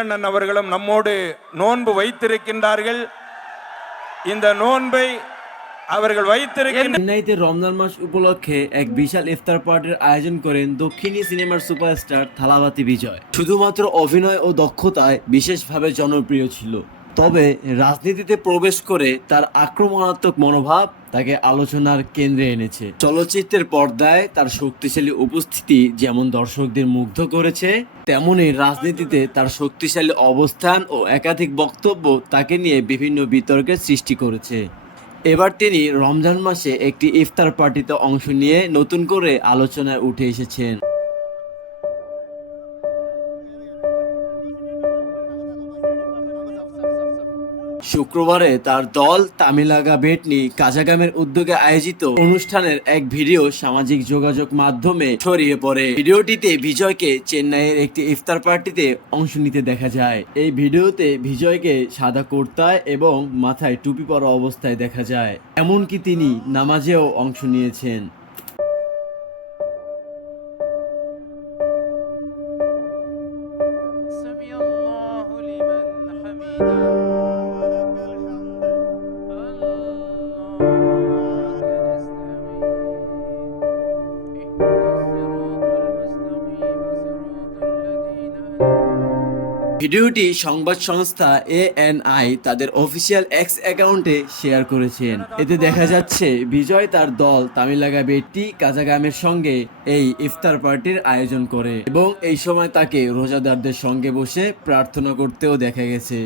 அண்ணன் அவர்களும் நம்மோடு நோன்பு வைத்திருக்கின்றார்கள். இந்த நோன்பை அவர்கள் வைத்திருக்கின்ற চেন্নাইতে রমজান মাস উপলক্ষে এক বিশাল ইফতার পার্টির আয়োজন করেন দক্ষিণী সিনেমার সুপারস্টার থালাভাতি বিজয়। শুধুমাত্র অভিনয় ও দক্ষতায় বিশেষভাবে জনপ্রিয় ছিল, তবে রাজনীতিতে প্রবেশ করে তার আক্রমণাত্মক মনোভাব তাকে আলোচনার কেন্দ্রে এনেছে। চলচ্চিত্রের পর্দায় তার শক্তিশালী উপস্থিতি যেমন দর্শকদের মুগ্ধ করেছে, তেমনই রাজনীতিতে তার শক্তিশালী অবস্থান ও একাধিক বক্তব্য তাকে নিয়ে বিভিন্ন বিতর্কের সৃষ্টি করেছে। এবার তিনি রমজান মাসে একটি ইফতার পার্টিতে অংশ নিয়ে নতুন করে আলোচনায় উঠে এসেছেন। শুক্রবারে তার দল তামিলাগা বেটনি কাজাগামের উদ্যোগে আয়োজিত অনুষ্ঠানের এক ভিডিও সামাজিক যোগাযোগ মাধ্যমে ছড়িয়ে পড়ে। ভিডিওটিতে বিজয়কে চেন্নাইয়ের একটি ইফতার পার্টিতে অংশ নিতে দেখা যায়। এই ভিডিওতে বিজয়কে সাদা কুর্তায় এবং মাথায় টুপি পরা অবস্থায় দেখা যায়, এমনকি তিনি নামাজেও অংশ নিয়েছেন। سمع الله لمن حمده ভিডিওটি সংবাদ সংস্থা ANI তাদের অফিসিয়াল এক্স অ্যাকাউন্টে শেয়ার করেছেন। এতে দেখা যাচ্ছে বিজয় তার দল তামিলাগা বেট্টি কাজাগামের সঙ্গে এই ইফতার পার্টির আয়োজন করে এবং এই সময় তাকে রোজাদারদের সঙ্গে বসে প্রার্থনা করতেও দেখা গেছে।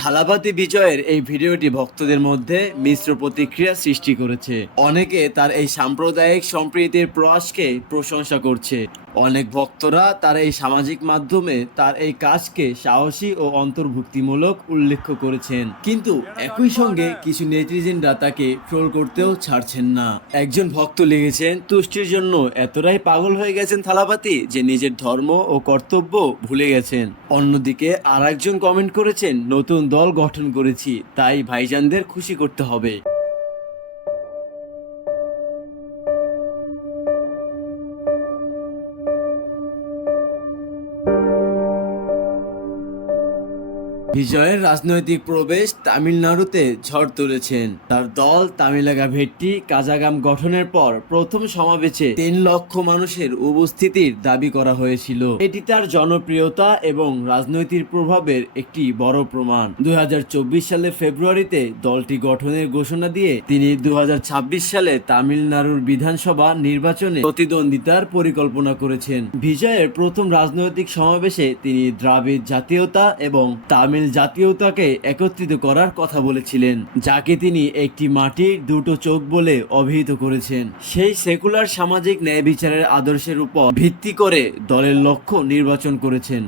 থালাভাতি বিজয়ের এই ভিডিওটি ভক্তদের মধ্যে মিশ্র প্রতিক্রিয়া সৃষ্টি করেছে। অনেকে তার এই সাম্প্রদায়িক সম্প্রীতির প্রয়াসকে প্রশংসা করছে। অনেক ভক্তরা তার এই সামাজিক মাধ্যমে তার এই কাজকে সাহসী ও অন্তর্ভুক্তিমূলক উল্লেখ করেছেন, কিন্তু একই সঙ্গে কিছু নেটিজেনরা তাকে ট্রোল করতেও ছাড়ছেন না। একজন ভক্ত লিখেছেন, তুষ্টির জন্য এতটাই পাগল হয়ে গেছেন থালাভাতি যে নিজের ধর্ম ও কর্তব্য ভুলে গেছেন। অন্যদিকে আরেকজন কমেন্ট করেছেন, নতুন দল গঠন করেছি, তাই ভাইজানদের খুশি করতে হবে। বিজয়ের রাজনৈতিক প্রবেশ তামিলনাড়ুতে ঝড় তুলেছেন। তার দল তামিলাগা ভেট্টি কাজাগাম গঠনের পর প্রথম সমাবেশে 3 লক্ষ মানুষের উপস্থিতির দাবি করা হয়েছিল। এটি তার জনপ্রিয়তা এবং রাজনৈতিক প্রভাবের একটি বড় প্রমাণ। 2024 সালের ফেব্রুয়ারিতে দলটি গঠনের ঘোষণা দিয়ে তিনি 2026 সালে তামিলনাড়ুর বিধানসভা নির্বাচনে প্রতিদ্বন্দ্বিতার পরিকল্পনা করেছেন। বিজয়ের প্রথম রাজনৈতিক সমাবেশে তিনি দ্রাবিড় জাতীয়তা এবং তামিল জাতীয়তাকে একত্রিত করার কথা বলেছিলেন, যাকে তিনি একটি মাটির দুটো চোখ বলে অভিহিত করেছেন। সেই সেকুলার সামাজিক ন্যায় বিচারের আদর্শের উপর ভিত্তি করে দলের লক্ষ্য নির্বাচন করেছেন।